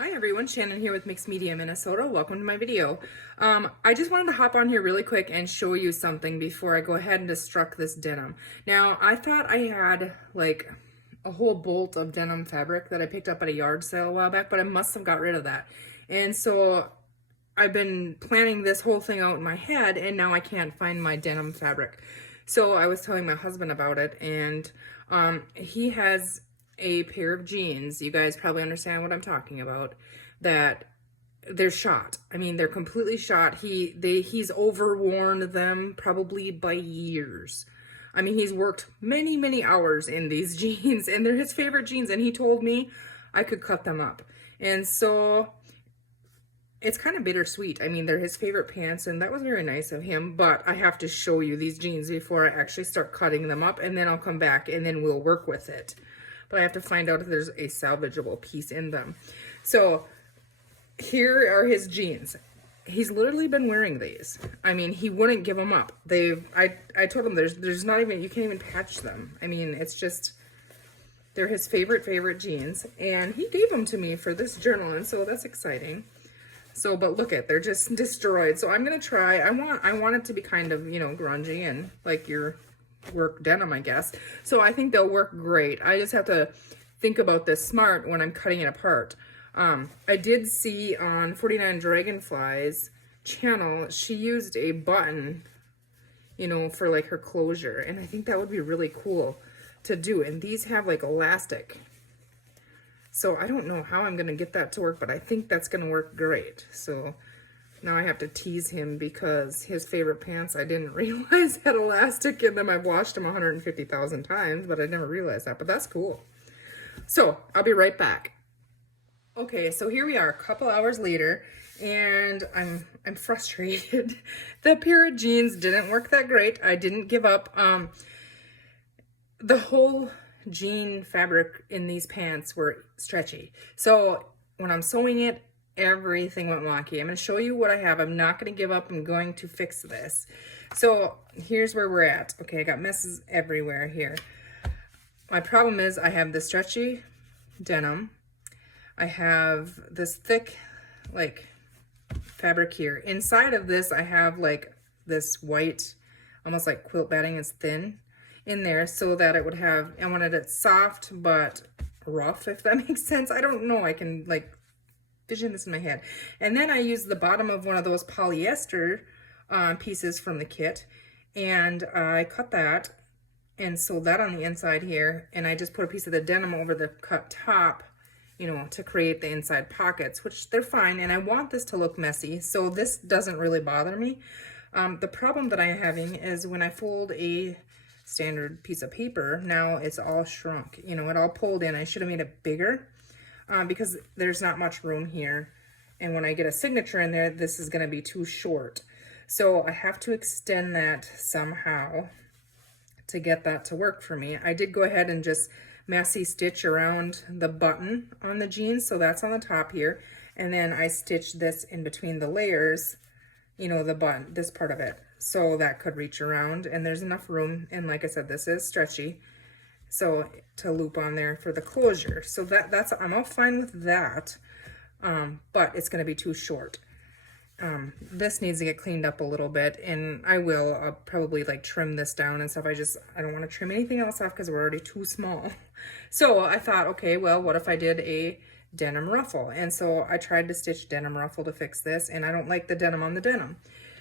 Hi everyone, Shannon here with Mixed Media Minnesota. Welcome to my video. I just wanted to hop on here really quick and show you something before I go ahead and destruct this denim. Now, I thought I had like a whole bolt of denim fabric that I picked up at a yard sale a while back, but I must have got rid of that. And so I've been planning this whole thing out in my head, and now I can't find my denim fabric. So I was telling my husband about it, and he has a pair of jeans, you guys probably understand what I'm talking about, that they're shot. I mean, they're completely shot. He's overworn them probably by years. I mean, he's worked many hours in these jeans, and they're his favorite jeans, and he told me I could cut them up. And so it's kind of bittersweet. I mean, they're his favorite pants, and that was very nice of him, but I have to show you these jeans before I actually start cutting them up, and then I'll come back and then we'll work with it. But I have to find out if there's a salvageable piece in them. So here are his jeans. He's literally been wearing these. I mean, he wouldn't give them up. I told him there's not even, you can't even patch them. I mean, it's just, they're his favorite jeans, and he gave them to me for this journal, and so that's exciting. So, but look at, they're just destroyed. So I'm gonna try, I want it to be kind of, you know, grungy and like your work denim, I guess. So I think they'll work great. I just have to think about this smart when I'm cutting it apart. I did see on 49 Dragonfly's channel, she used a button, you know, for like her closure. And I think that would be really cool to do. And these have like elastic. So I don't know how I'm going to get that to work, but I think that's going to work great. So now I have to tease him because his favorite pants, I didn't realize had elastic in them. I've washed them 150,000 times, but I never realized that, but that's cool. So I'll be right back. Okay, so here we are a couple hours later, and I'm frustrated. The pair of jeans didn't work that great. I didn't give up. The whole jean fabric in these pants were stretchy. So when I'm sewing it, everything went wonky. I'm going to show you what I have. I'm not going to give up. I'm going to fix this. So here's where we're at. Okay, I got messes everywhere here. My problem is I have the stretchy denim. I have this thick, like, fabric here. Inside of this, I have, like, this white, almost like quilt batting is thin in there so that it would have, I wanted it soft but rough, if that makes sense. I don't know. I can, like, vision this in my head. And then I used the bottom of one of those polyester pieces from the kit, and I cut that and sewed that on the inside here, and I just put a piece of the denim over the cut top, you know, to create the inside pockets, which they're fine. And I want this to look messy, so this doesn't really bother me. The problem that I'm having is when I fold a standard piece of paper, now it's all shrunk, you know, it all pulled in. I should have made it bigger because there's not much room here. And when I get a signature in there, this is going to be too short. So I have to extend that somehow to get that to work for me. I did go ahead and just maxi stitch around the button on the jeans, so that's on the top here, and then I stitched this in between the layers, you know, the button, this part of it, so that could reach around, and there's enough room. And like I said, this is stretchy, so to loop on there for the closure. So that's, I'm all fine with that, but it's going to be too short. This needs to get cleaned up a little bit, and I'll probably like trim this down and stuff. I don't want to trim anything else off because we're already too small. So I thought, okay, well, what if I did a denim ruffle? And so I tried to stitch denim ruffle to fix this, and I don't like the denim on the denim.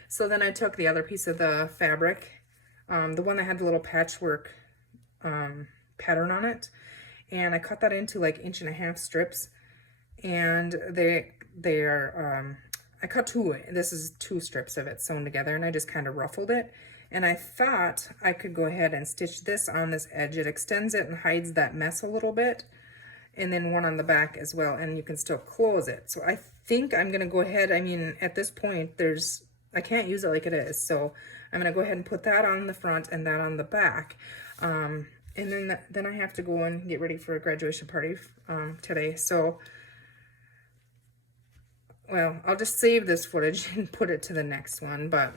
So then I took the other piece of the fabric, the one that had the little patchwork pattern on it, and I cut that into like 1.5-inch strips, and they are I cut this is 2 strips of it sewn together, and I just kind of ruffled it. And I thought I could go ahead and stitch this on this edge. It extends it and hides that mess a little bit. And then one on the back as well, and you can still close it. So I think I'm gonna go ahead, I mean, at this point, I can't use it like it is. So I'm gonna go ahead and put that on the front and that on the back. And then I have to go and get ready for a graduation party today. So, well, I'll just save this footage and put it to the next one, but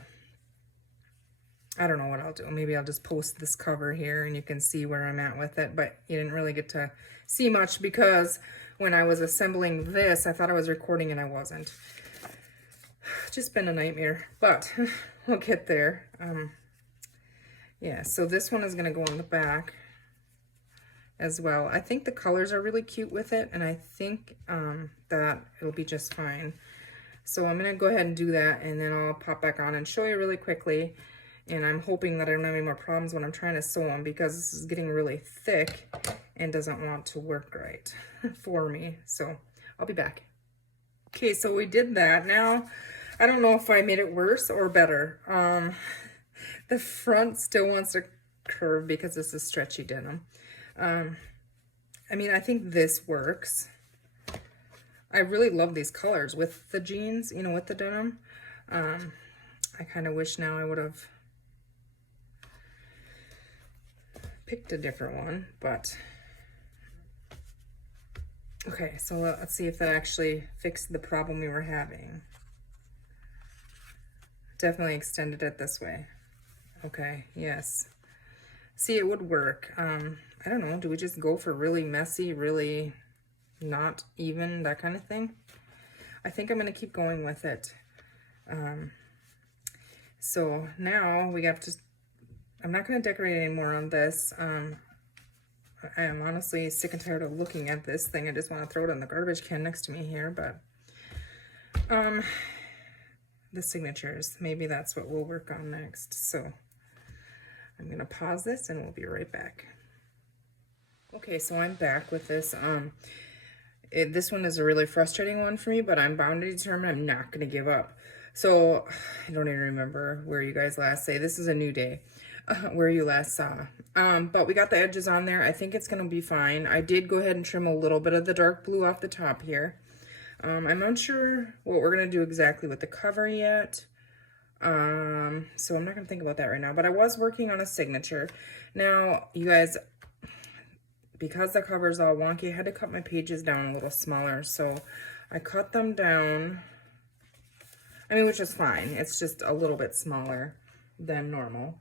I don't know what I'll do. Maybe I'll just post this cover here and you can see where I'm at with it, but you didn't really get to see much because when I was assembling this, I thought I was recording and I wasn't. Just been a nightmare, but we'll get there. Yeah, so this one is going to go on the back as well. I think the colors are really cute with it, and I think that it'll be just fine. So I'm going to go ahead and do that, and then I'll pop back on and show you really quickly. And I'm hoping that I don't have any more problems when I'm trying to sew them, because this is getting really thick and doesn't want to work right for me. So I'll be back. Okay, so we did that. Now, I don't know if I made it worse or better. The front still wants to curve because this is stretchy denim. I mean, I think this works. I really love these colors with the jeans, you know, with the denim. I kind of wish now I would have picked a different one, but okay, so let's see if that actually fixed the problem we were having. Definitely extended it this way. Okay, yes. See, it would work. I don't know, do we just go for really messy, really not even, that kind of thing? I think I'm going to keep going with it. So now we have to, I'm not going to decorate anymore on this. I am honestly sick and tired of looking at this thing. I just want to throw it in the garbage can next to me here, but the signatures, maybe that's what we'll work on next. So I'm going to pause this and we'll be right back. Okay, so I'm back with this. This one is a really frustrating one for me, but I'm bound to determine I'm not going to give up. So I don't even remember where you guys last say, this is a new day, where you last saw. But we got the edges on there. I think it's going to be fine. I did go ahead and trim a little bit of the dark blue off the top here. I'm unsure what we're going to do exactly with the cover yet. So I'm not going to think about that right now, but I was working on a signature. Now, you guys, because the cover's all wonky, I had to cut my pages down a little smaller. So I cut them down, I mean, which is fine. It's just a little bit smaller than normal,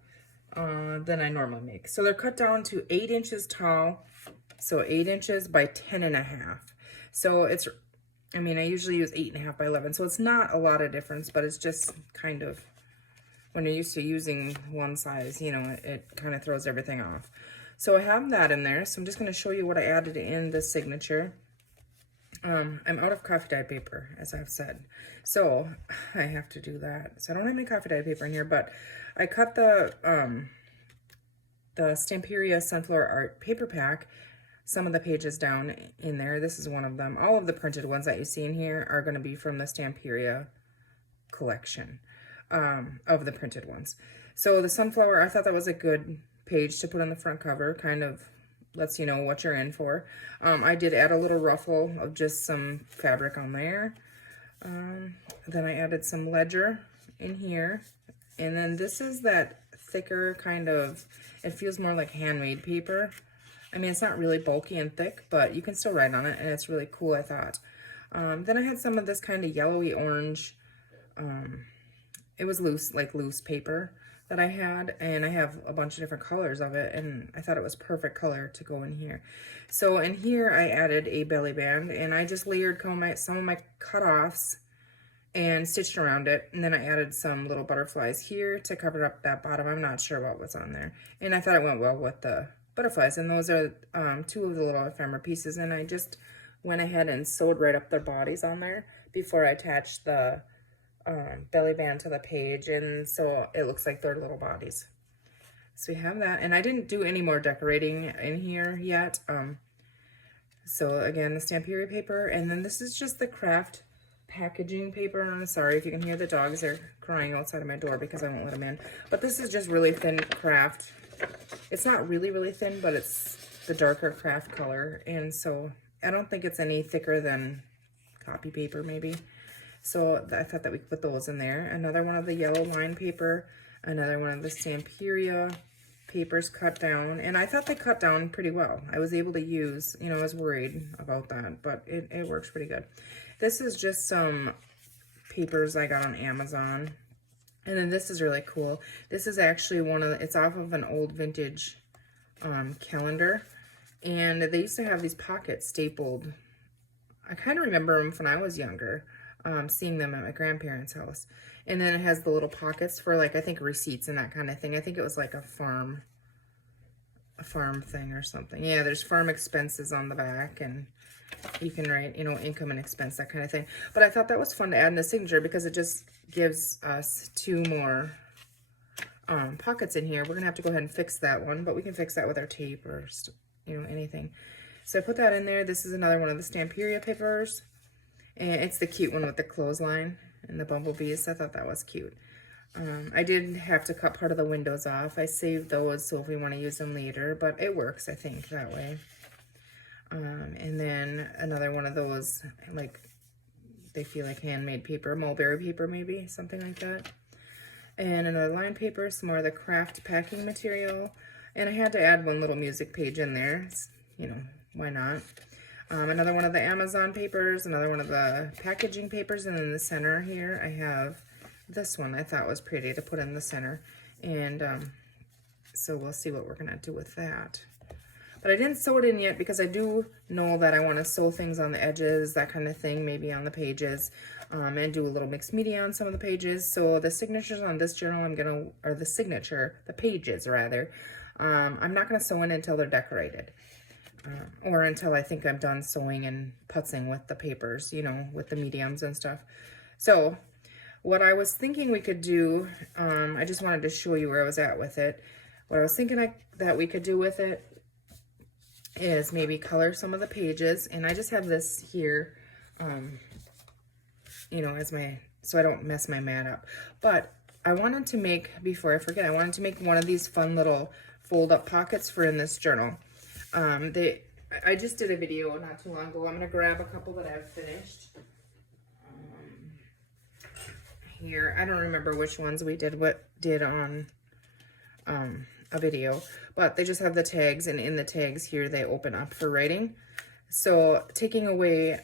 than I normally make. So they're cut down to 8 inches tall. So 8 inches by 10.5. So it's, I mean, I usually use 8.5 by 11. So it's not a lot of difference, but it's just kind of, when you're used to using one size, you know, it kind of throws everything off. So I have that in there. So I'm just going to show you what I added in the signature. I'm out of coffee dyed paper, as I've said. So I have to do that. So I don't have any coffee dyed paper in here, but I cut the Stamperia Sunflower Art paper pack, some of the pages down in there. This is one of them. All of the printed ones that you see in here are going to be from the Stamperia collection of the printed ones. So the sunflower, I thought that was a good page to put on the front cover, kind of lets you know what you're in for. I did add a little ruffle of just some fabric on there. Then I added some ledger in here. And then this is that thicker kind of, it feels more like handmade paper. I mean, it's not really bulky and thick, but you can still write on it, and it's really cool, I thought. Then I had some of this kind of yellowy orange. It was loose, like loose paper that I had, and I have a bunch of different colors of it, and I thought it was perfect color to go in here. So in here I added a belly band, and I just layered some of my cutoffs and stitched around it, and then I added some little butterflies here to cover up that bottom. I'm not sure what was on there, and I thought it went well with the butterflies, and those are 2 of the little ephemera pieces, and I just went ahead and sewed right up their bodies on there before I attached the belly band to the page, and so it looks like they're little bodies. So we have that, and I didn't do any more decorating in here yet. So again, the Stamperia paper, and then this is just the craft packaging paper. I'm sorry if you can hear the dogs, they're crying outside of my door because I won't let them in. But this is just really thin craft. It's not really, really thin, but it's the darker craft color, and so I don't think it's any thicker than copy paper maybe. So I thought that we could put those in there. Another one of the yellow line paper, another one of the Stamperia papers cut down, and I thought they cut down pretty well. I was able to use, you know, I was worried about that, but it works pretty good. This is just some papers I got on Amazon, and then this is really cool. This is actually it's off of an old vintage calendar, and they used to have these pockets stapled I kind of remember them when I was younger, seeing them at my grandparents' house. And then it has the little pockets for, like, I think receipts and that kind of thing. I think it was like a farm thing or something. Yeah, there's farm expenses on the back, and you can write, you know, income and expense, that kind of thing. But I thought that was fun to add in the signature because it just gives us 2 more pockets in here. We're gonna have to go ahead and fix that one, but we can fix that with our tape or, you know, anything. So I put that in there. This is another one of the Stamperia papers, and it's the cute one with the clothesline and the bumblebees. I thought that was cute. I did have to cut part of the windows off. I saved those so if we want to use them later, but it works, I think, that way. And then another one of those, like, they feel like handmade paper, mulberry paper maybe, something like that. And another line paper, some more of the craft packing material. And I had to add one little music page in there. It's, you know, why not? Another one of the Amazon papers, another one of the packaging papers, and in the center here I have this one I thought was pretty to put in the center. And so we'll see what we're gonna do with that. But I didn't sew it in yet because I do know that I want to sew things on the edges, that kind of thing, maybe on the pages, and do a little mixed media on some of the pages. So the signatures on this journal, the pages rather, I'm not going to sew in until they're decorated. Or until I think I'm done sewing and putzing with the papers, you know, with the mediums and stuff. So what I was thinking we could do, I just wanted to show you where I was at with it. What I was thinking that we could do with it is maybe color some of the pages, and I just have this here, you know, as so I don't mess my mat up. But I wanted to make, before I forget, I wanted to make one of these fun little fold-up pockets for in this journal. I just did a video not too long ago. I'm gonna grab a couple that I've finished. Here, I don't remember which ones we did on a video, but they just have the tags, and in the tags here they open up for writing. So taking away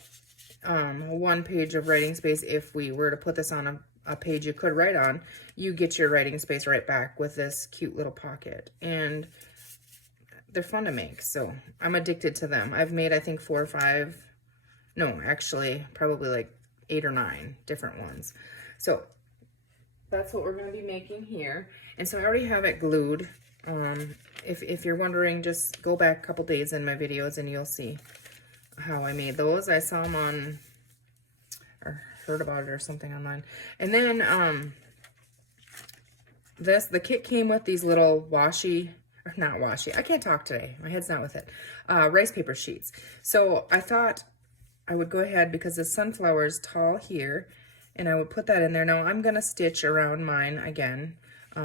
1 page of writing space, if we were to put this on a page you could write on, you get your writing space right back with this cute little pocket. And they're fun to make, so I'm addicted to them. I've made, I think, 4 or 5, no, actually probably like 8 or 9 different ones. So that's what we're going to be making here. And so I already have it glued. If you're wondering, just go back a couple days in my videos and you'll see how I made those. I saw them on, or heard about it or something online. And then the kit came with these little not washi, I can't talk today, my head's not with it, rice paper sheets. So I thought I would go ahead, because the sunflower is tall here, and I would put that in there. Now I'm gonna stitch around mine again,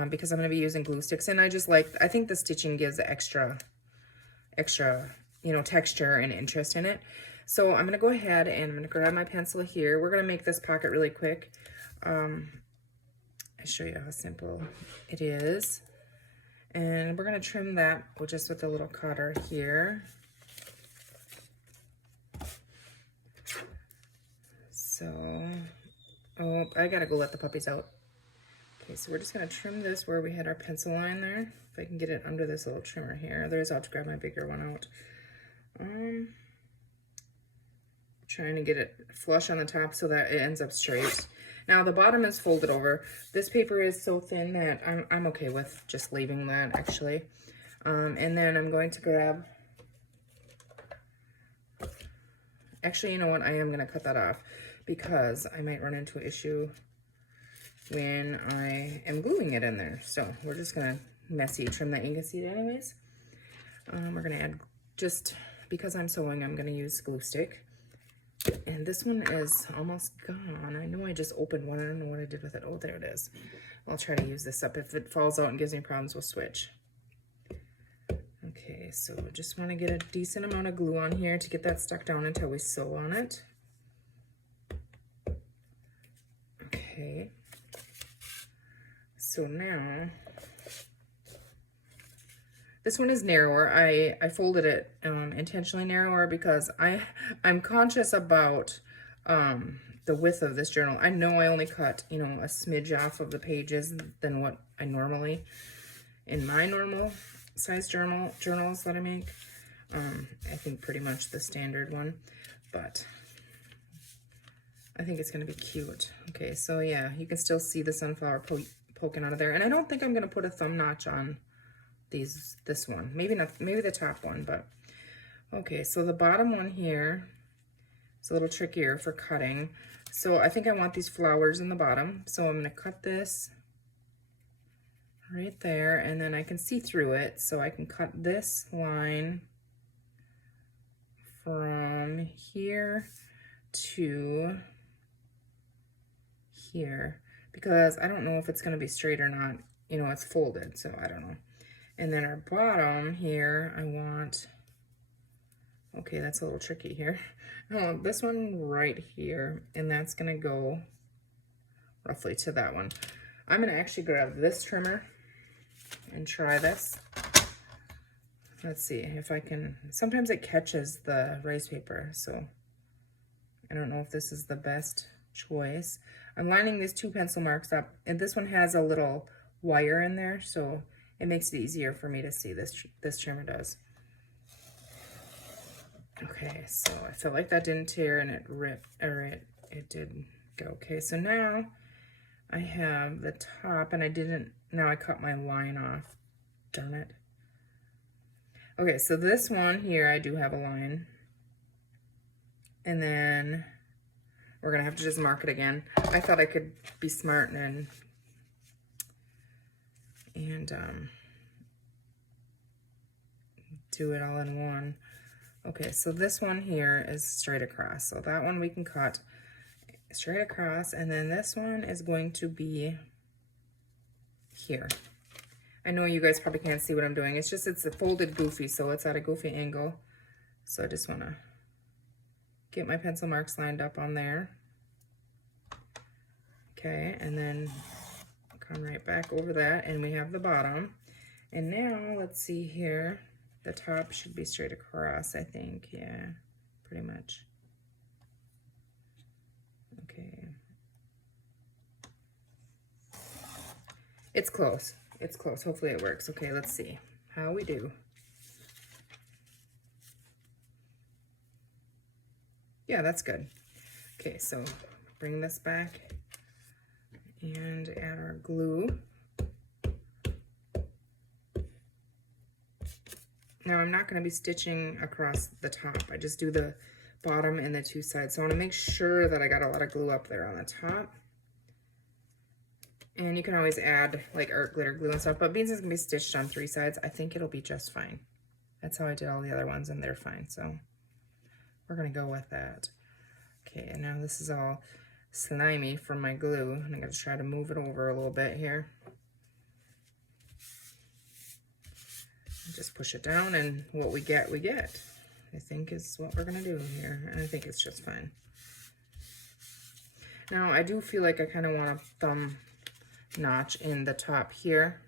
because I'm going to be using glue sticks, and I think the stitching gives extra, you know, texture and interest in it. So I'm going to go ahead and I'm going to grab my pencil here. We're going to make this pocket really quick. I'll show you how simple it is. And we're going to trim that just with a little cutter here. So, oh, I got to go let the puppies out. Okay, so we're just going to trim this where we had our pencil line there. If I can get it under this little trimmer here. I'll have to grab my bigger one out. Trying to get it flush on the top so that it ends up straight. Now the bottom is folded over. This paper is so thin that I'm okay with just leaving that, actually. And then I'm going to grab... Actually, you know what? I am going to cut that off because I might run into an issue when I am gluing it in there. So we're just gonna messy trim that. You can see it anyways. We're gonna add, just because I'm sewing, I'm gonna use glue stick. And this one is almost gone. I know I just opened one. I don't know what I did with it. Oh, there it is. I'll try to use this up. If it falls out and gives me problems, we'll switch. Okay, so just want to get a decent amount of glue on here to get that stuck down until we sew on it. Okay. So now, this one is narrower. I folded it intentionally narrower because I'm conscious about the width of this journal. I know I only cut, you know, a smidge off of the pages than what I normally, in my normal size journals that I make. I think pretty much the standard one, but I think it's gonna be cute. Okay, so yeah, you can still see the sunflower poking out of there. And I don't think I'm gonna put a thumb notch on this one. Maybe not, maybe the top one, but okay, so the bottom one here is a little trickier for cutting. So I think I want these flowers in the bottom. So I'm gonna cut this right there, and then I can see through it. So I can cut this line from here to here, because I don't know if it's gonna be straight or not. You know, it's folded, so I don't know. And then our bottom here, I want, okay, that's a little tricky here. I want this one right here, and that's gonna go roughly to that one. I'm gonna actually grab this trimmer and try this. Let's see if I can, sometimes it catches the rice paper, so I don't know if this is the best choice. I'm lining these 2 pencil marks up, and this one has a little wire in there, so it makes it easier for me to see. This trimmer does. Okay, so I felt like that didn't tear and it ripped, or it did go. Okay, so now I have the top, and now I cut my line off. Darn it. Okay, so this one here, I do have a line. And then we're gonna have to just mark it again. I thought I could be smart and do it all in one. Okay, so this one here is straight across. So that one we can cut straight across, and then this one is going to be here. I know you guys probably can't see what I'm doing. It's a folded goofy, so it's at a goofy angle. So I just wanna get my pencil marks lined up on there. Okay, and then come right back over that, and we have the bottom. And now let's see here. The top should be straight across, I think. Yeah, pretty much. Okay. It's close. It's close. Hopefully it works. Okay, let's see how we do. Yeah, that's good. Okay, so bring this back and add our glue. Now I'm not going to be stitching across the top. I just do the bottom and the 2 sides. So I want to make sure that I got a lot of glue up there on the top. And you can always add like art glitter glue and stuff, but beans is going to be stitched on 3 sides. I think it'll be just fine. That's how I did all the other ones, and they're fine. So we're going to go with that. Okay, and now this is all slimy from my glue, and I'm going to try to move it over a little bit here. Just push it down, and what we get, I think is what we're going to do here, and I think it's just fine. Now, I do feel like I kind of want a thumb notch in the top here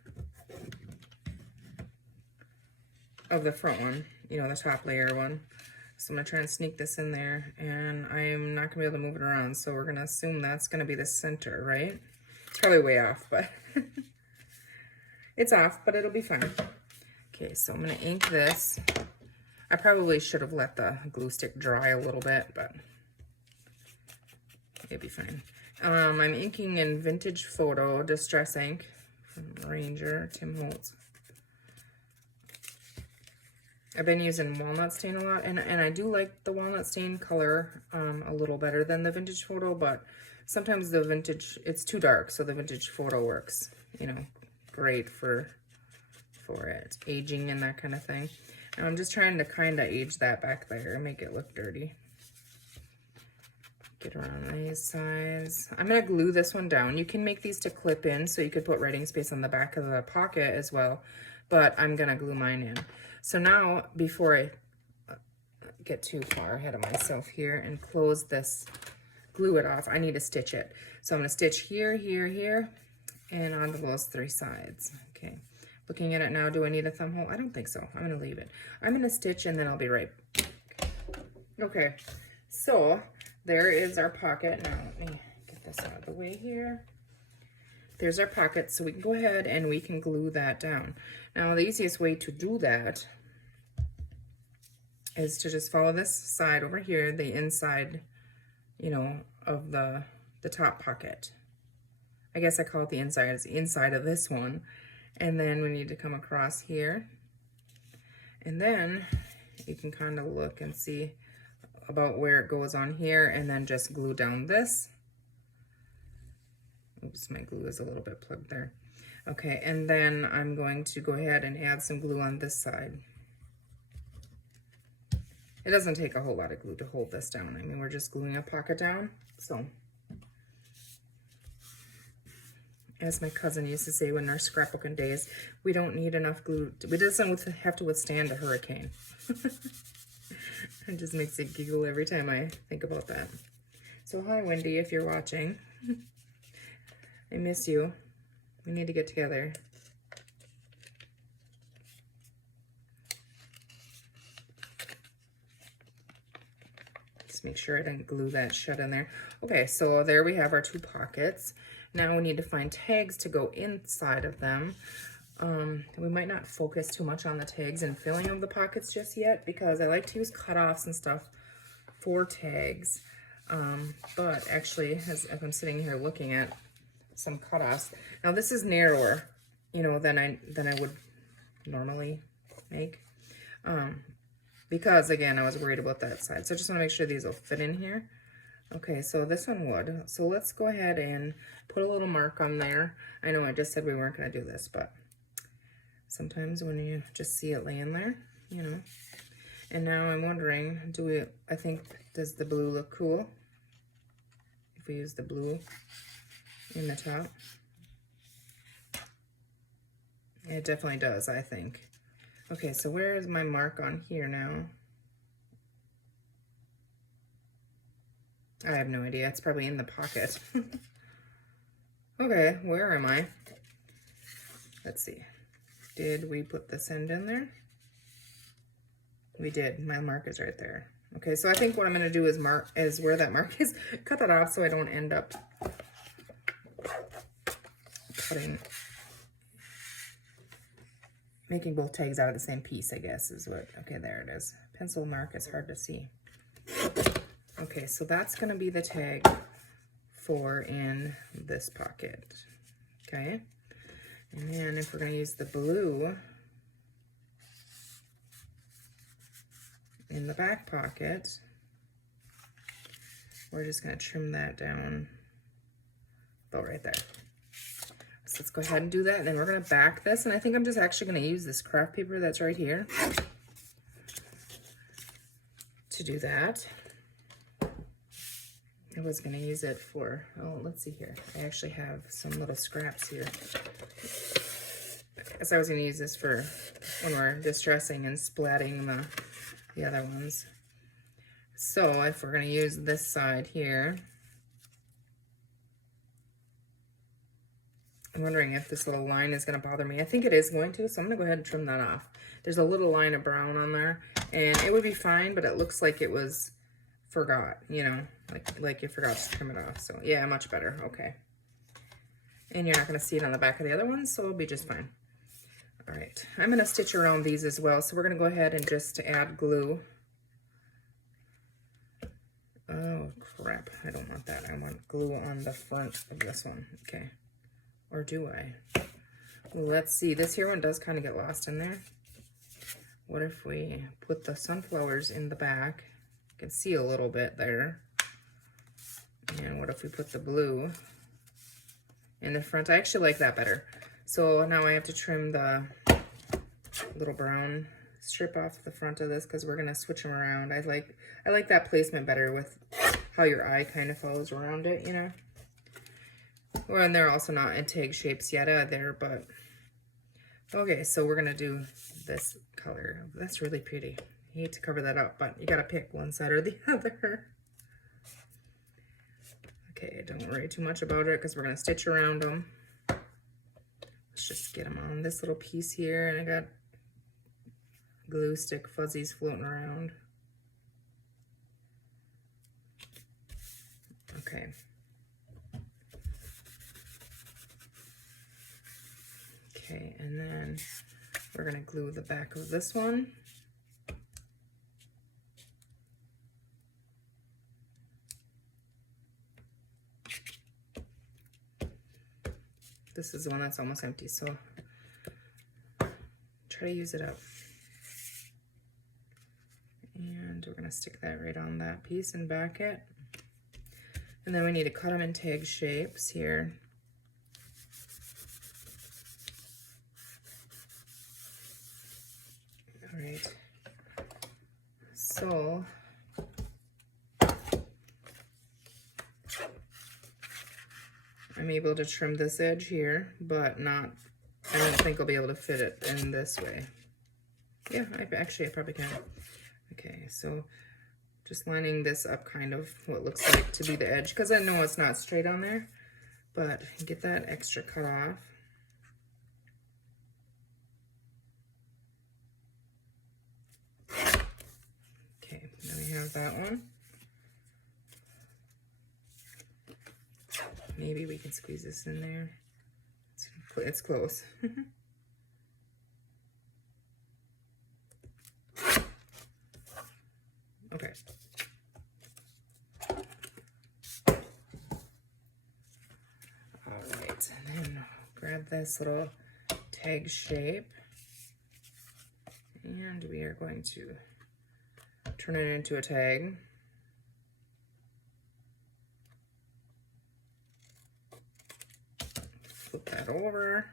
of the front one, you know, the top layer one. So I'm going to try and sneak this in there, and I'm not going to be able to move it around, so we're going to assume that's going to be the center, right? It's probably way off, but it's off, but it'll be fine. Okay, so I'm going to ink this. I probably should have let the glue stick dry a little bit, but it'll be fine. I'm inking in Vintage Photo Distress Ink from Ranger, Tim Holtz. I've been using walnut stain a lot, and I do like the walnut stain color a little better than the Vintage Photo, but sometimes the vintage, it's too dark, so the Vintage Photo works, you know, great for it, aging and that kind of thing. And I'm just trying to kind of age that back there and make it look dirty. Get around these sides. I'm going to glue this one down. You can make these to clip in, so you could put writing space on the back of the pocket as well, but I'm going to glue mine in. So now, before I get too far ahead of myself here and close this, glue it off, I need to stitch it. So I'm going to stitch here, here, here, and onto those 3 sides. Okay. Looking at it now, do I need a thumb hole? I don't think so. I'm going to leave it. I'm going to stitch, and then I'll be right back. Okay. So there is our pocket. Now let me get this out of the way here. There's our pocket, so we can go ahead and we can glue that down. Now the easiest way to do that is to just follow this side over here, the inside, you know, of the top pocket. I guess I call it the inside. It's the inside of this one. And then we need to come across here. And then you can kind of look and see about where it goes on here, and then just glue down this. Oops, my glue is a little bit plugged there. Okay, and then I'm going to go ahead and add some glue on this side. It doesn't take a whole lot of glue to hold this down. I mean, we're just gluing a pocket down. So, as my cousin used to say when our scrapbooking days, we don't need enough glue. It doesn't have to withstand a hurricane. It just makes it giggle every time I think about that. So hi, Wendy, if you're watching. I miss you. We need to get together. Just make sure I didn't glue that shut in there. Okay, so there we have our two pockets. Now we need to find tags to go inside of them. We might not focus too much on the tags and filling of the pockets just yet, because I like to use cutoffs and stuff for tags. But actually, as I'm sitting here looking at some cutoffs, now this is narrower, you know, than I would normally make, because again, I was worried about that side. So I just want to make sure these will fit in here. Okay, so this one would. So let's go ahead and put a little mark on there. I know I just said we weren't going to do this, but sometimes when you just see it laying there, you know. And now I'm wondering, does the blue look cool? If we use the blue in the top. It definitely does, I think. Okay, so where is my mark on here now? I have no idea. It's probably in the pocket. Okay, where am I? Let's see. Did we put this end in there? We did. My mark is right there. Okay, so I think what I'm going to do is where that mark is, cut that off so I don't end up making both tags out of the same piece, I guess is what. Okay, there it is. Pencil mark is hard to see. Okay, so that's going to be the tag for in this pocket. Okay, and then if we're going to use the blue in the back pocket, we're just going to trim that down about right there. So let's go ahead and do that, and then we're going to back this, and I think I'm just actually going to use this craft paper that's right here to do that. I was going to use it for, oh, let's see here. I actually have some little scraps here. I guess I was going to use this for when we're distressing and splatting the other ones. So if we're going to use this side here, I'm wondering if this little line is going to bother me. I think it is going to, so I'm going to go ahead and trim that off. There's a little line of brown on there, and it would be fine, but it looks like it was forgot, you know, like you forgot to trim it off. So yeah, much better. Okay. And you're not going to see it on the back of the other ones, so it'll be just fine. All right, I'm going to stitch around these as well. So we're going to go ahead and just add glue. Oh crap, I don't want that. I want glue on the front of this one. Okay. Or do I? Well, let's see. This here one does kind of get lost in there. What if we put the sunflowers in the back? You can see a little bit there. And what if we put the blue in the front? I actually like that better. So now I have to trim the little brown strip off the front of this because we're going to switch them around. I like that placement better with how your eye kind of follows around it, you know. Well, and they're also not in tag shapes yet either, but okay, so we're gonna do this color. That's really pretty. I hate to cover that up, but you gotta pick one side or the other. Okay, don't worry too much about it because we're gonna stitch around them. Let's just get them on this little piece here, and I got glue stick fuzzies floating around. Okay. Okay, and then we're going to glue the back of this one. This is the one that's almost empty, so try to use it up. And we're gonna stick that right on that piece and back it. And then we need to cut them in tag shapes here. All right, so I'm able to trim this edge here, but not, I don't think I'll be able to fit it in this way. Yeah, I probably can. Okay, so just lining this up kind of what looks like to be the edge, because I know it's not straight on there, but get that extra cut off. Okay, now we have that one. Maybe we can squeeze this in there. It's close. Okay. All right, and then grab this little tag shape, and we are going to turn it into a tag. Flip that over,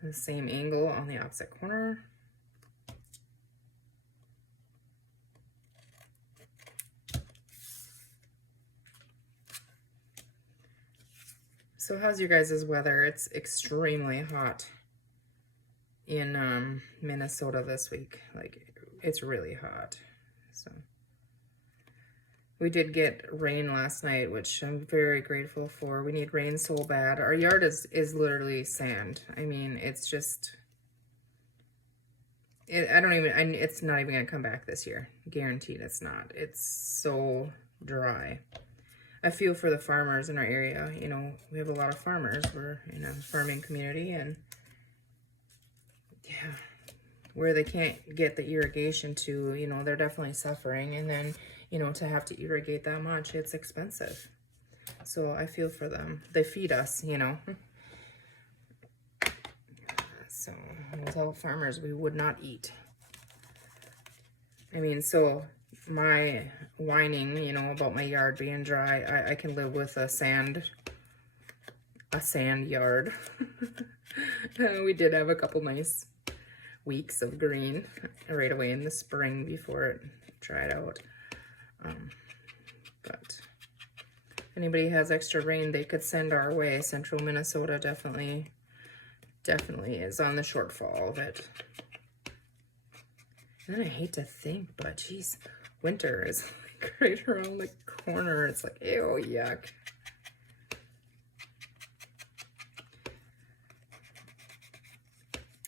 the same angle on the opposite corner. So how's your guys' weather? It's extremely hot in Minnesota this week. Like, it's really hot. So we did get rain last night, which I'm very grateful for. We need rain so bad. Our yard is literally sand. I mean, it's just, it's not even gonna come back this year. Guaranteed it's not. It's so dry. I feel for the farmers in our area. You know, we have a lot of farmers. We're in a farming community, and yeah, where they can't get the irrigation to, you know, they're definitely suffering. And then, you know, to have to irrigate that much, it's expensive. So I feel for them. They feed us, you know. So without farmers, we would not eat. I mean, so my whining, you know, about my yard being dry, I can live with a sand yard. We did have a couple nice weeks of green right away in the spring before it dried out. But if anybody has extra rain they could send our way. Central Minnesota definitely is on the shortfall of it. And I hate to think, but geez, winter is like right around the corner. It's like, ew, yuck.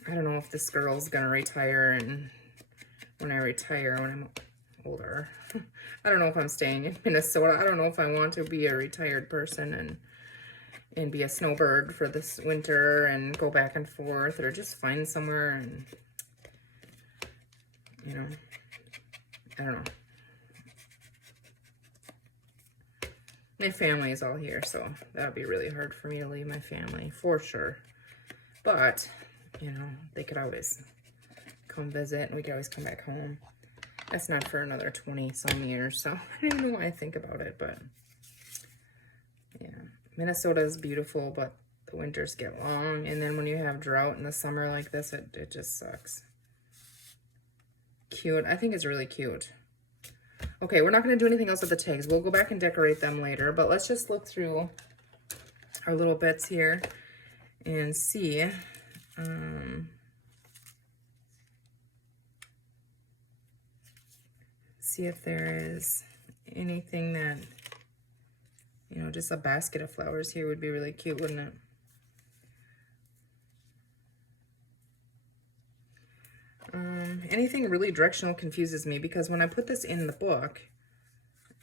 I don't know if this girl's gonna retire, and when I retire, when I'm older, I don't know if I'm staying in Minnesota. I don't know if I want to be a retired person and be a snowbird for this winter and go back and forth, or just find somewhere and, you know, I don't know. My family is all here, so that would be really hard for me to leave my family, for sure. But, you know, they could always come visit, and we could always come back home. That's not for another 20-some years, so I don't even know why I think about it, but yeah. Minnesota is beautiful, but the winters get long, and then when you have drought in the summer like this, it just sucks. Cute. I think it's really cute. Okay, we're not going to do anything else with the tags. We'll go back and decorate them later, but let's just look through our little bits here and see. See if there is anything that, you know, just a basket of flowers here would be really cute, wouldn't it? Anything really directional confuses me, because when I put this in the book,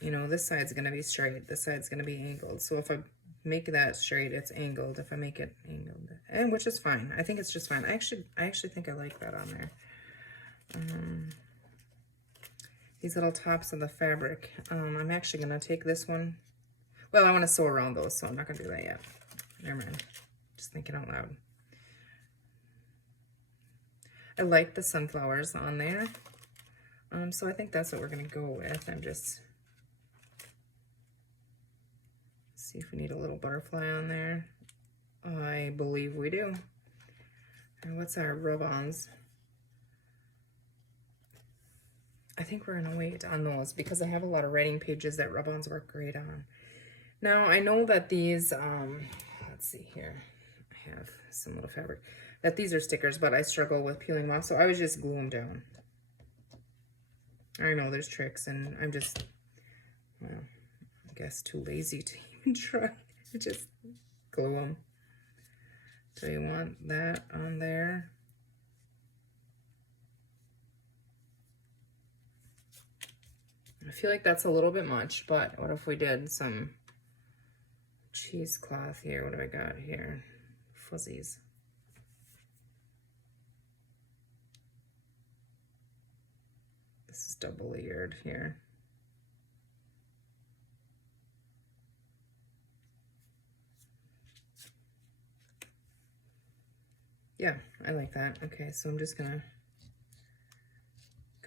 you know, this side's going to be straight, this side's going to be angled. So if I make that straight, it's angled. If I make it angled, and which is fine. I think it's just fine. I actually think I like that on there. These little tops of the fabric. I'm actually going to take this one. Well, I want to sew around those, so I'm not going to do that yet. Never mind. Just thinking out loud. I like the sunflowers on there. So I think that's what we're gonna go with. I'm just, see if we need a little butterfly on there. I believe we do. And what's our rub-ons? I think we're gonna wait on those because I have a lot of writing pages that rub-ons work great on. Now I know that these, let's see here, I have some little fabric, that these are stickers, but I struggle with peeling them off, so I would just glue them down. I know there's tricks, and I'm just, well, I guess too lazy to even try. Just glue them. So you want that on there. I feel like that's a little bit much, but what if we did some cheesecloth here? What do I got here? Fuzzies. This is double layered here. Yeah, I like that. Okay, so I'm just gonna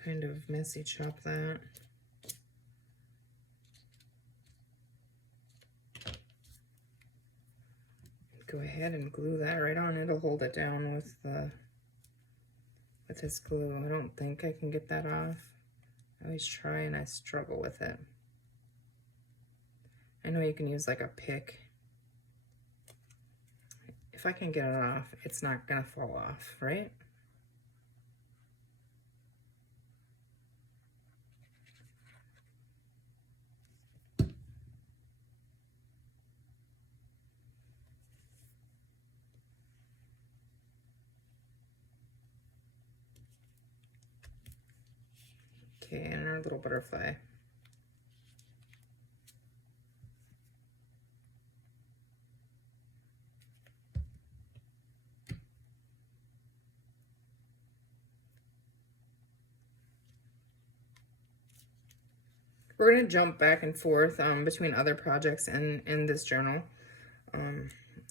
kind of messy chop that. Go ahead and glue that right on. It'll hold it down with this glue. I don't think I can get that off. I always try and I struggle with it. I know you can use like a pick. If I can get it off, it's not gonna fall off, right? Okay, and our little butterfly. We're gonna jump back and forth between other projects and this journal.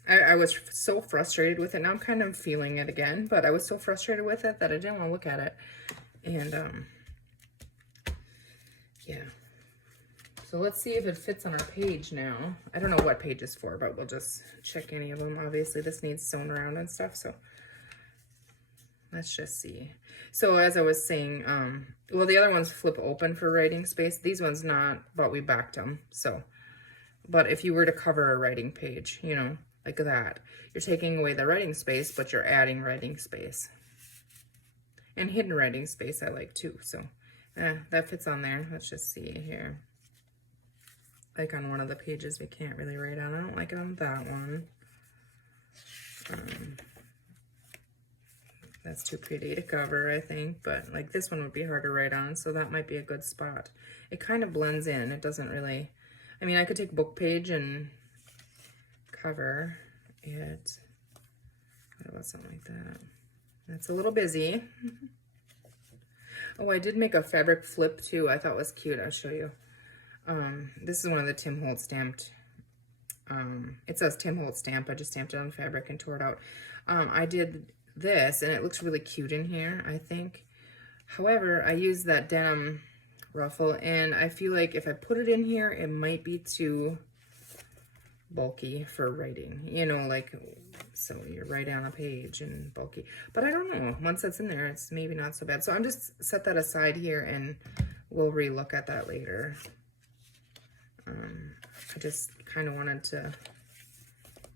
I was so frustrated with it. Now I'm kind of feeling it again, but I was so frustrated with it that I didn't want to look at it. And yeah. So let's see if it fits on our page now. I don't know what page is for, but we'll just check any of them. Obviously this needs sewn around and stuff, so let's just see. So as I was saying, well, the other ones flip open for writing space. These ones not, but we backed them. So, but if you were to cover a writing page, you know, like that, you're taking away the writing space, but you're adding writing space. And hidden writing space I like too. So that fits on there. Let's just see here. Like on one of the pages we can't really write on. I don't like it on that one. That's too pretty to cover, I think, but like this one would be hard to write on, so that might be a good spot. It kind of blends in. It doesn't really, I mean, I could take book page and cover it. What about something like that? That's a little busy. Oh, I did make a fabric flip too. I thought was cute. I'll show you. This is one of the Tim Holtz stamped. It says Tim Holtz stamp. I just stamped it on fabric and tore it out. I did this and it looks really cute in here, I think. However, I used that denim ruffle and I feel like if I put it in here, it might be too bulky for writing, you know, like, so you're writing on a page and bulky, but I don't know, once that's in there, it's maybe not so bad. So I'm just set that aside here and we'll relook at that later. I just kind of wanted to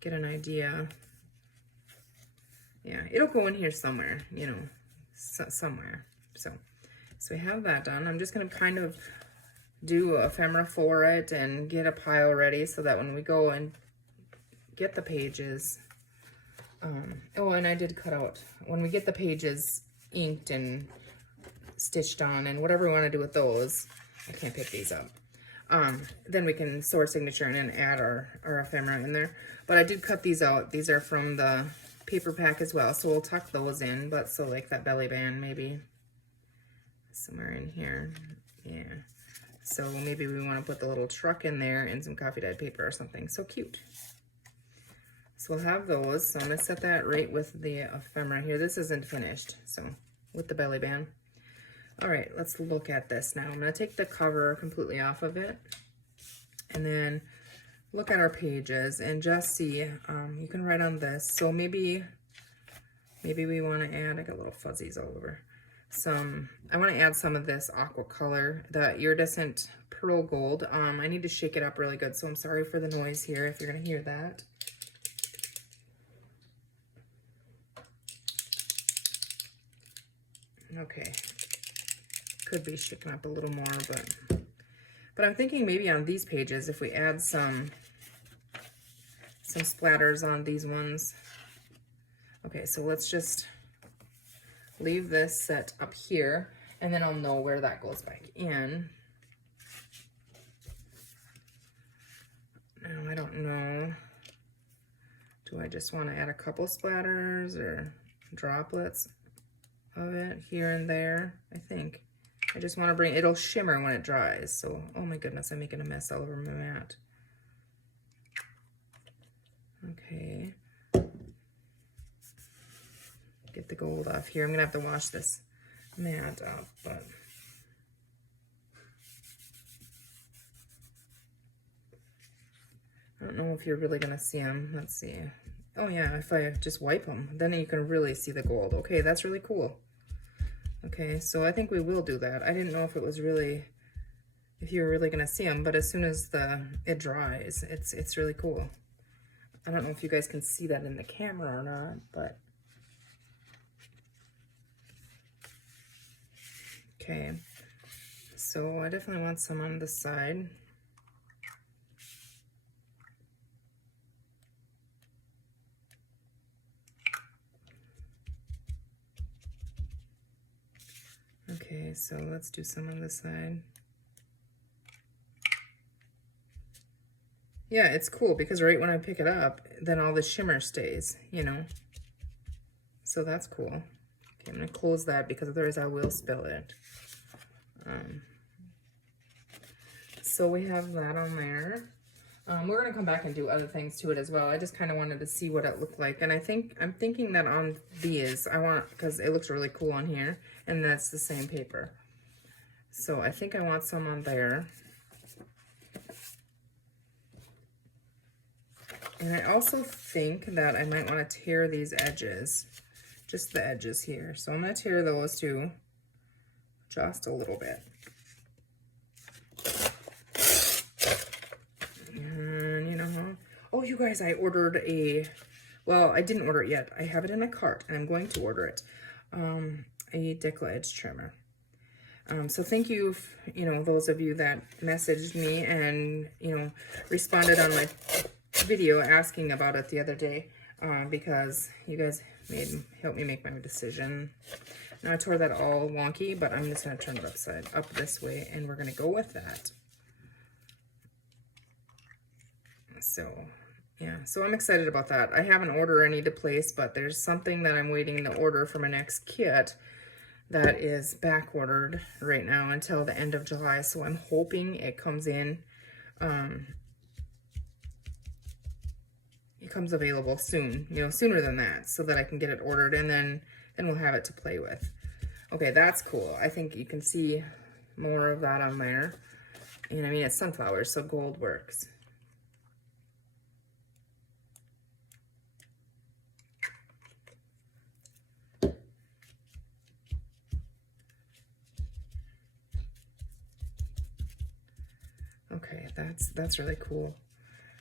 get an idea. Yeah, it'll go in here somewhere, you know, somewhere. So we have that done. I'm just going to kind of do ephemera for it and get a pile ready so that when we go and get the pages, oh, and I did cut out, when we get the pages inked and stitched on and whatever we want to do with those, I can't pick these up. Then we can sew our signature and then add our ephemera in there. But I did cut these out. These are from the paper pack as well, so we'll tuck those in, but so like that belly band maybe somewhere in here. Yeah, so maybe we want to put the little truck in there and some coffee dyed paper or something. So cute. So we'll have those. So I'm gonna set that right with the ephemera here. This isn't finished, so with the belly band. All right, let's look at this now. I'm gonna take the cover completely off of it and then look at our pages and just see, you can write on this. So maybe we wanna add, I got little fuzzies all over. I wanna add some of this aqua color, the iridescent pearl gold. I need to shake it up really good, so I'm sorry for the noise here if you're gonna hear that. Okay, could be shaken up a little more, but I'm thinking maybe on these pages, if we add some splatters on these ones. Okay, so let's just leave this set up here, and then I'll know where that goes back in. Now, I don't know. Do I just want to add a couple splatters or droplets of it here and there? I think. I just want to bring, it'll shimmer when it dries. So, oh my goodness, I'm making a mess all over my mat. Okay. Get the gold off here. I'm gonna have to wash this mat up, but I don't know if you're really gonna see them. Let's see. Oh yeah, if I just wipe them, then you can really see the gold. Okay, that's really cool. Okay, so I think we will do that. I didn't know if it was really, if you were really gonna see them, but as soon as it dries, it's really cool. I don't know if you guys can see that in the camera or not, but okay. So I definitely want some on this side. Okay, so let's do some on this side. Yeah, it's cool because right when I pick it up, then all the shimmer stays, you know. So that's cool. Okay, I'm gonna close that because otherwise I will spill it. So we have that on there. We're gonna come back and do other things to it as well. I just kind of wanted to see what it looked like, and I'm thinking that on these I want, because it looks really cool on here, and that's the same paper. So I think I want some on there. And I also think that I might want to tear these edges, just the edges here. So I'm going to tear those too, just a little bit. And you know, oh, you guys, I ordered well, I didn't order it yet. I have it in my cart and I'm going to order it. A Decla edge trimmer. So thank you, those of you that messaged me and, responded on my video asking about it the other day, because you guys helped me make my decision. Now I tore that all wonky, but I'm just going to turn it up this way, and we're going to go with that. So yeah, so I'm excited about that. I haven't ordered any to place, but there's something that I'm waiting to order for my next kit that is back ordered right now until the end of July. So I'm hoping it comes in, it comes available soon, sooner than that, so that I can get it ordered, and then we'll have it to play with. Okay, that's cool. I think you can see more of that on there. And I mean, it's sunflowers, so gold works. Okay, that's really cool.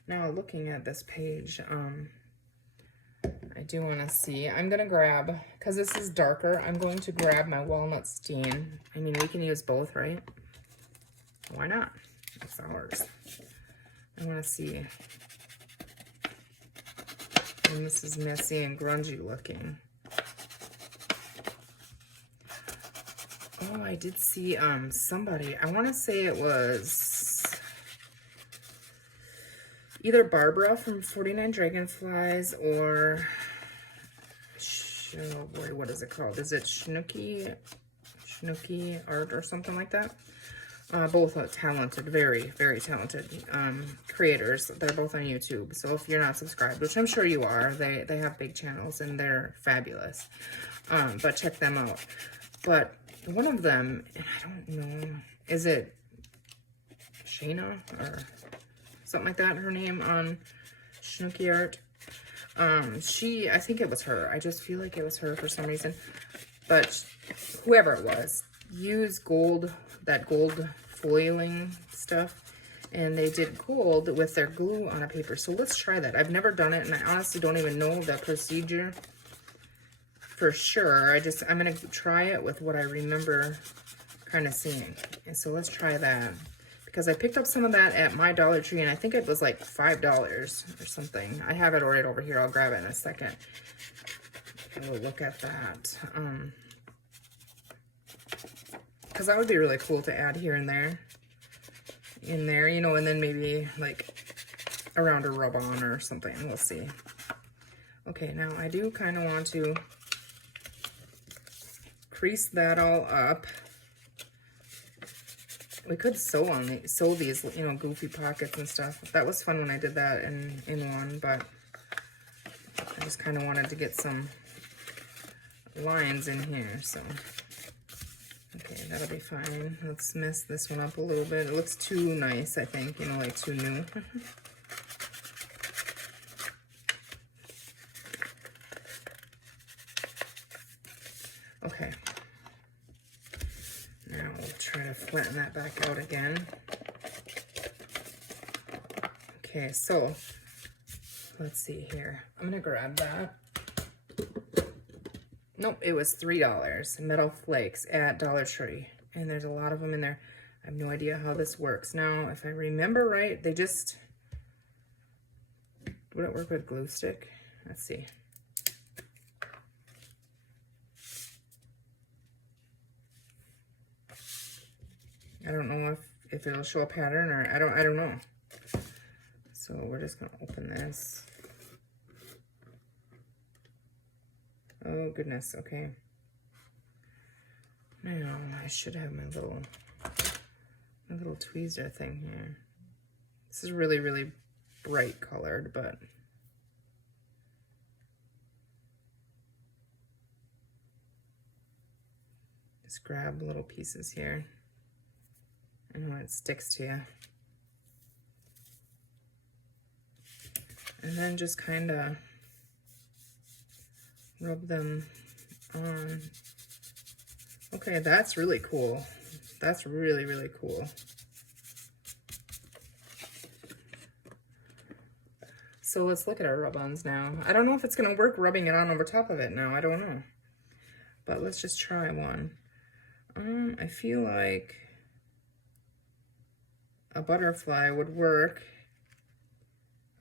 Now looking at this page, I do want to see, I'm going to grab, because this is darker, I'm going to grab my walnut stain. I mean, we can use both, right? Why not? It's ours. I want to see. And this is messy and grungy looking. Oh, I did see somebody, I want to say it was either Barbara from 49 Dragonflies or, oh boy, what is it called? Is it Schnooky Art or something like that? Both are talented, very, very talented creators. They're both on YouTube. So if you're not subscribed, which I'm sure you are, they have big channels and they're fabulous. But check them out. But one of them, and I don't know, is it Shannon or something like that, her name on Snooki Art? I think it was her. I just feel like it was her for some reason. But whoever it was, use gold, that gold foiling stuff, and they did gold with their glue on a paper. So let's try that. I've never done it, and I honestly don't even know the procedure for sure. I'm gonna try it with what I remember kind of seeing. And so let's try that, because I picked up some of that at my Dollar Tree, and I think it was like $5 or something. I have it right over here. I'll grab it in a second. And we'll look at that. Because that would be really cool to add here and there. In there, you know, and then maybe like around a rub-on or something. We'll see. Okay, now I do kind of want to crease that all up. We could sew these, you know, goofy pockets and stuff. That was fun when I did that in one, but I just kind of wanted to get some lines in here, so. Okay, that'll be fine. Let's mess this one up a little bit. It looks too nice, I think, you know, like too new. Okay. Now we'll try to flatten that back out again. Okay, so let's see here. I'm gonna grab that. Nope, it was $3, metal flakes at Dollar Tree. And there's a lot of them in there. I have no idea how this works. Now, if I remember right, would it work with glue stick? Let's see. I don't know if it'll show a pattern, or I don't know. So we're just gonna open this. Oh goodness, okay. Now I should have my little tweezer thing here. This is really, really bright colored, but just grab little pieces here. I know it sticks to you. And then just kind of rub them on. Okay, that's really cool. That's really, really cool. So let's look at our rub-ons now. I don't know if it's gonna work rubbing it on over top of it now. I don't know. But let's just try one. I feel like a butterfly would work.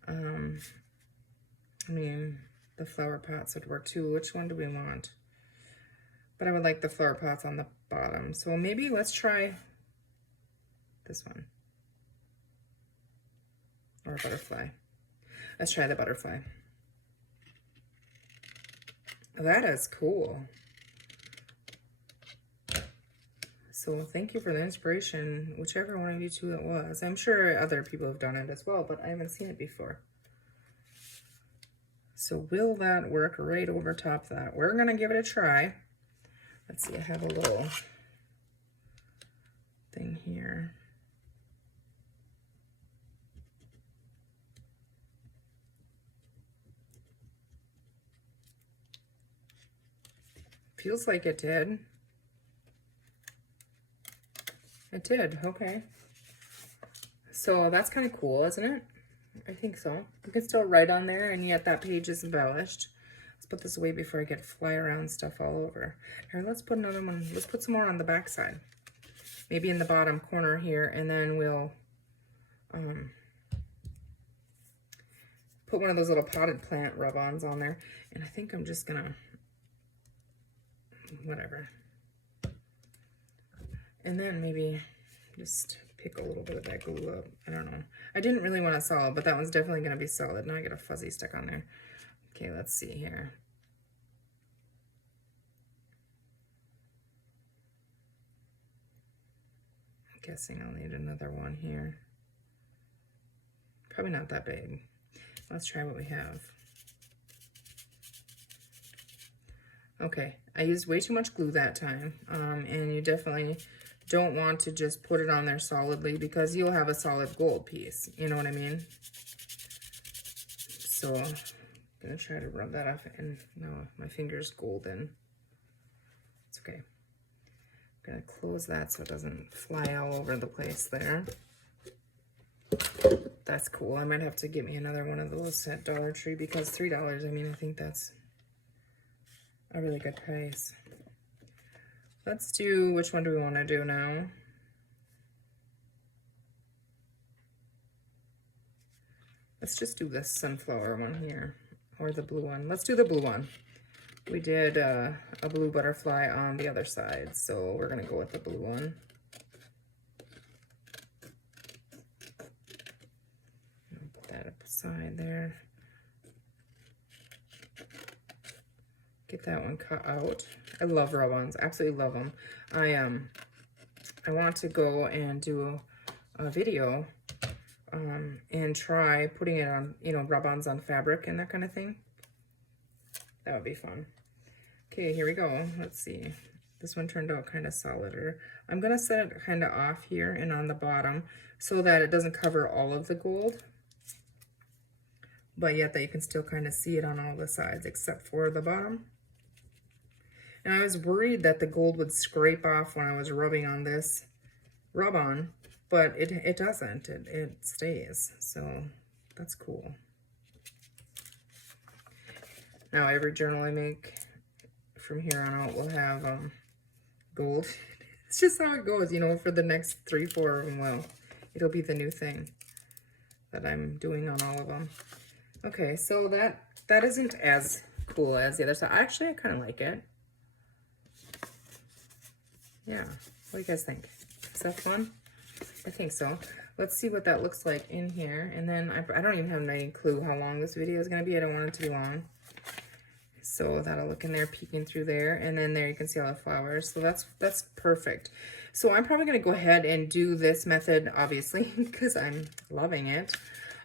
I mean, the flower pots would work too. Which one do we want? But I would like the flower pots on the bottom. So maybe let's try this one. Or a butterfly. Let's try the butterfly. That is cool. So thank you for the inspiration, whichever one of you two it was. I'm sure other people have done it as well, but I haven't seen it before. So will that work right over top of that? We're gonna give it a try. Let's see, I have a little thing here. Feels like it did. It did, okay. So that's kind of cool, isn't it? I think so. You can still write on there, and yet that page is embellished. Let's put this away before I get fly around stuff all over. Here, let's put another one. Let's put some more on the back side. Maybe in the bottom corner here, and then we'll put one of those little potted plant rub-ons on there. And I think I'm just gonna, whatever. And then maybe just pick a little bit of that glue up. I don't know. I didn't really want it solid, but that one's definitely going to be solid. Now I get a fuzzy stuck on there. Okay, let's see here. guessing I'll need another one here. Probably not that big. Let's try what we have. Okay, I used way too much glue that time, and you definitely don't want to just put it on there solidly because you'll have a solid gold piece, you know what I mean? So I'm gonna try to rub that off, and no, my finger's golden. It's okay. I'm gonna close that so it doesn't fly all over the place there. That's cool. I might have to get me another one of those at Dollar Tree because $3, I mean, I think that's a really good price. Let's do, which one do we want to do now? Let's just do this sunflower one here, or the blue one. Let's do the blue one. We did a blue butterfly on the other side, so we're gonna go with the blue one. Put that up aside there. Get that one cut out. I love rub-ons, absolutely love them. I want to go and do a video and try putting it on, you know, rub-ons on fabric and that kind of thing. That would be fun. Okay, here we go. Let's see. This one turned out kind of solider. I'm gonna set it kind of off here and on the bottom so that it doesn't cover all of the gold, but yet that you can still kind of see it on all the sides except for the bottom. And I was worried that the gold would scrape off when I was rubbing on this rub-on, but it doesn't. It stays, so that's cool. Now every journal I make from here on out will have gold. It's just how it goes, you know, for the next 3, 4 of them. Well, it'll be the new thing that I'm doing on all of them. Okay, so that isn't as cool as the other side. Actually, I kind of like it. Yeah, what do you guys think? Is that fun? I think so. Let's see what that looks like in here. And then I don't even have any clue how long this video is going to be. I don't want it to be long. So that'll look in there, peeking through there. And then there you can see all the flowers. So that's perfect. So I'm probably going to go ahead and do this method, obviously, because I'm loving it,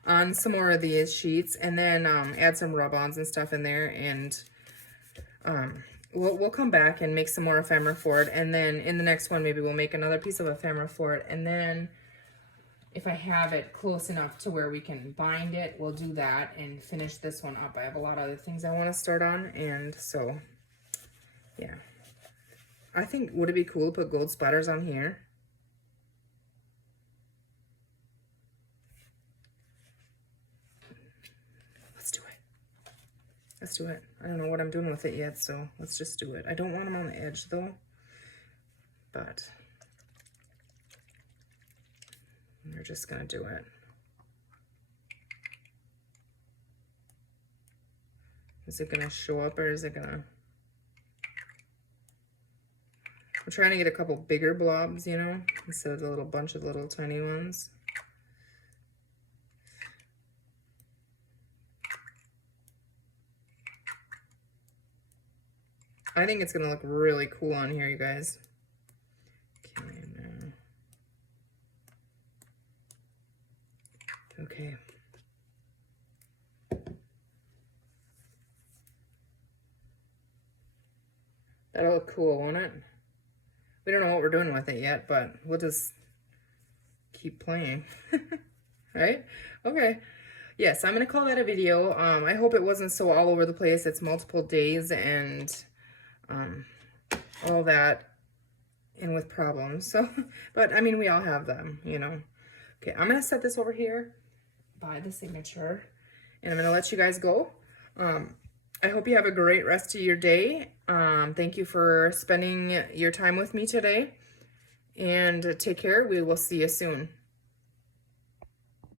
on some more of these sheets. And then add some rub-ons and stuff in there. And we'll come back and make some more ephemera for it, and then in the next one maybe we'll make another piece of ephemera for it, and then if I have it close enough to where we can bind it, we'll do that and finish this one up. I have a lot of other things I want to start on, and so yeah, I think, would it be cool to put gold splatters on here? Let's do it. I don't know what I'm doing with it yet, so let's just do it. I don't want them on the edge though, but we're just gonna do it. Is it gonna show up or is it gonna? I'm trying to get a couple bigger blobs, you know, instead of the little bunch of little tiny ones. I think it's gonna look really cool on here, you guys. Okay, now. Okay. That'll look cool, won't it? We don't know what we're doing with it yet, but we'll just keep playing. Right? Okay. Yes, I'm gonna call that a video. I hope it wasn't so all over the place. It's multiple days and all that, and with problems. So, but I mean, we all have them, you know. Okay, I'm gonna set this over here by the signature, and I'm gonna let you guys go. I hope you have a great rest of your day. Thank you for spending your time with me today, and take care. We will see you soon.